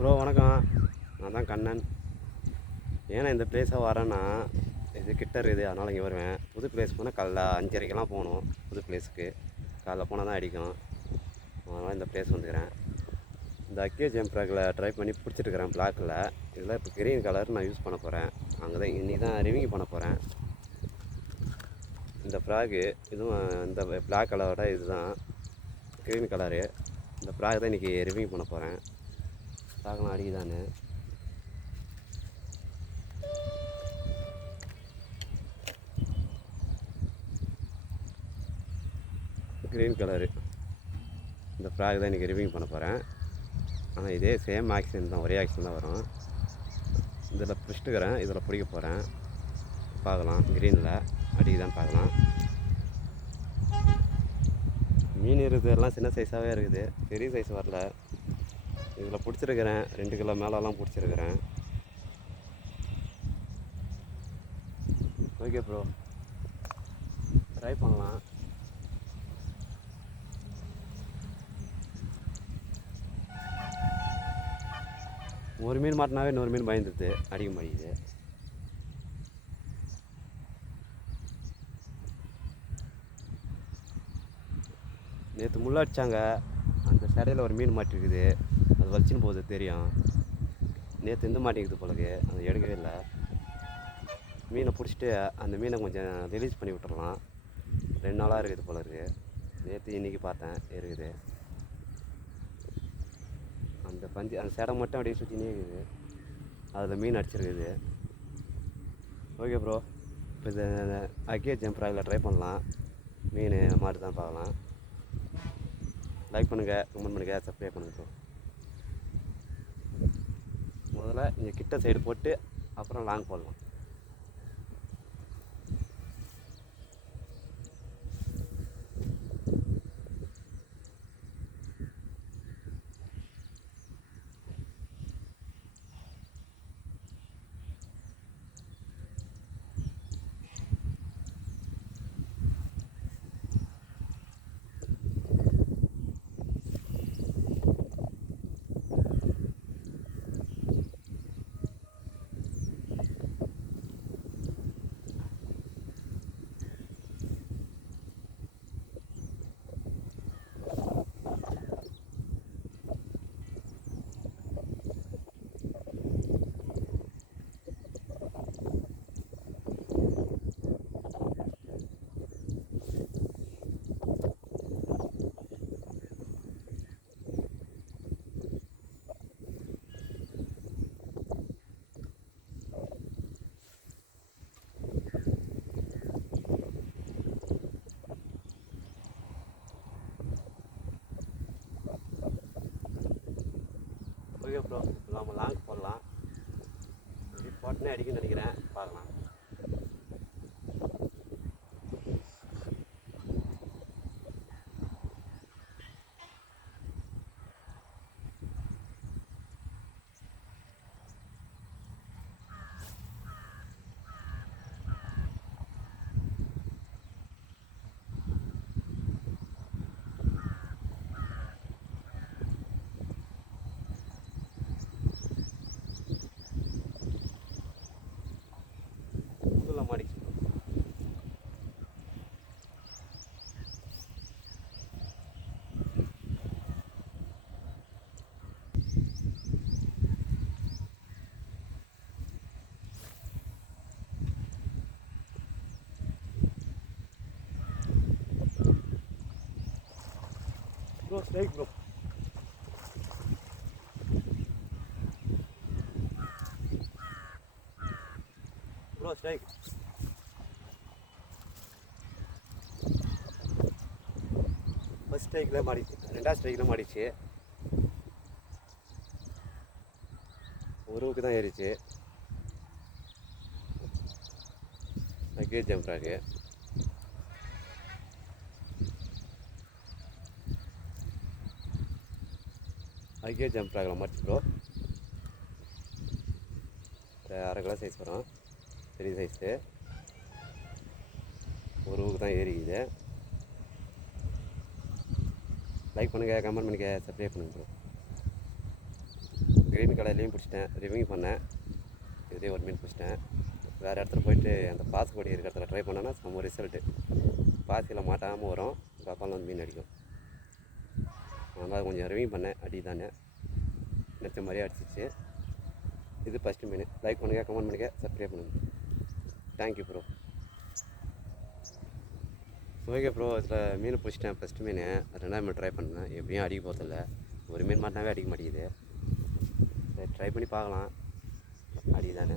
Bro வணக்கம். நான் தான் கண்ணன். ஏன்னா இந்த பிளேஸாக வரேன்னா இது கிட்ட இருக்குது, அதனால் இங்கே வருவேன். புது பிளேஸ் போனால் காலைல 5:30க்கெல்லாம் போகணும். புது பிளேஸுக்கு காலைல போனால் தான் அடிக்கும். அதனால் இந்த பிளேஸ் வந்துக்கிறேன். இந்த அக்கே ஜம்ப் ட்ராக்கில் ட்ரை பண்ணி பிடிச்சிட்டுருக்கிறேன் பிளாக்கில். இதில் இப்போ க்ரீன் கலர் நான் யூஸ் பண்ண போகிறேன். அங்கே தான் இன்றைக்கி தான் ரிவியூ பண்ண போகிறேன். இந்த ஃப்ராகு இதுவும் இந்த பிளாக் கலரோட இதுதான் க்ரீன் கலரு. இந்த ஃப்ராக் தான் இன்றைக்கி ரிவியூ பண்ண போகிறேன். ஃப்ராக்லாம் அடிக்குதான்னு. க்ரீன் கலரு இந்த ஃப்ராக் தான் இன்றைக்கி ரிவியூ பண்ண போகிறேன். ஆனால் இதே சேம் ஆக்ஷன் தான், ஒரே ஆக்ஷன் தான் வரும். இதில் பிடிச்சிட்டுக்கிறேன், இதில் பிடிக்க போகிறேன். பார்க்கலாம் க்ரீனில் அடிக்குதான்னு பார்க்கலாம். மீன் இருக்குது, எல்லாம் சின்ன சைஸாகவே இருக்குது, பெரிய சைஸ் வரல. இதில் பிடிச்சிருக்கிறேன், 2 கிலோ மேலெல்லாம் பிடிச்சிருக்கிறேன். ஓகே ப்ரோ, ட்ரை பண்ணலாம். ஒரு மீன் மாட்டினாவே இன்னொரு மீன் பயந்துடுது, அடிக்க மாட்டேங்குது. நேற்று முள்ள அடித்தாங்க, அந்த சடையில் ஒரு மீன் மாட்டிருக்குது, அது வலிச்சின்னு போகுது தெரியும். நேற்று இந்த மாட்டிக்குது போலக்கு, அதை எடுக்கவே இல்லை. மீனை பிடிச்சிட்டு அந்த மீனை கொஞ்சம் ரிலீஸ் பண்ணி விட்டுறலாம். 2 நாளாக இருக்குது போல இருக்குது. நேற்று இன்றைக்கி பார்த்தேன் இருக்குது. அந்த பஞ்சு அந்த சடை மட்டும் அப்படியே சுற்றினே இருக்குது, அதில் மீன் அடிச்சிருக்குது. ஓகே ப்ரோ, இப்போ இந்த அக்கே ஜம்ப் ஃப்ராகில் ட்ரை பண்ணலாம். மீன் மாட்டு தான் பார்க்கலாம். லைக் பண்ணுங்கள், கமெண்ட் பண்ணுங்கள், சப்ஸ்கிரைப் பண்ணுங்கள் ப்ரோ. முதல்ல இங்கே கிட்ட சைடு போட்டு அப்புறம் லாங் போடலாம். ஓகே ப்ரோ, நம்ம லாங் போடலாம். இப்படி போட்டனே அடிக்குன்னு நினைக்கிறேன், பார்க்கலாம். மாடிச்சு bro. Strike bro. Bro strike. First ஸ்ட்ரைக்கில் மாடிச்சு, 2வது ஸ்ட்ரைக்கில் மாடிச்சு. ஒருவுக்கு தான் ஏறிச்சு. அக்கே ஜம்ப் ஃப்ராகு. அக்கே ஜம்ப் ஃப்ராகில் மாடிச்சு ப்ரோ. 1/2 கிலோ சைஸ் வரும், பெரிய சைஸு. ஒருவுக்கு தான் ஏறிக்குது. லைக் பண்ணுங்கள், கமெண்ட் பண்ணுங்கள், சப்ஸ்கிரைப் பண்ணுங்கள் ப்ரோ. க்ரீன் கலர்லேயும் பிடிச்சிட்டேன், ரிவியூ பண்ணேன். இதே ஒரு மீன் பிடிச்சிட்டேன். வேறு இடத்துல போயிட்டு அந்த பாசி கொடி இருக்கிற இடத்துல ட்ரை பண்ணேன்னா செம்ம ரிசல்ட்டு. பாசியில் மாட்டாமல் வரும், கப்பால் வந்து மீன் அடிக்கும். அதனால் கொஞ்சம் ரிவியூ பண்ணேன், அடி தானே நினச்ச மாதிரியே அடிச்சிச்சு. இது ஃபஸ்ட்டு மீன். லைக் பண்ணுங்கள், கமெண்ட் பண்ணுங்கள், சப்ஸ்கிரைப் பண்ணுங்கள். Thank you bro. ஓகே ப்ரோ, இதில் மீன் பிடிச்சிட்டேன். ஃபஸ்ட்டு மீன் 2ஆவது மீன் ட்ரை பண்ணேன். எப்படியும் அடிக்க போகிறதில்ல, ஒரு மீன் மாட்டினாவே அடிக்க மாட்டேங்குது. சரி ட்ரை பண்ணி பார்க்கலாம், அடி தானே.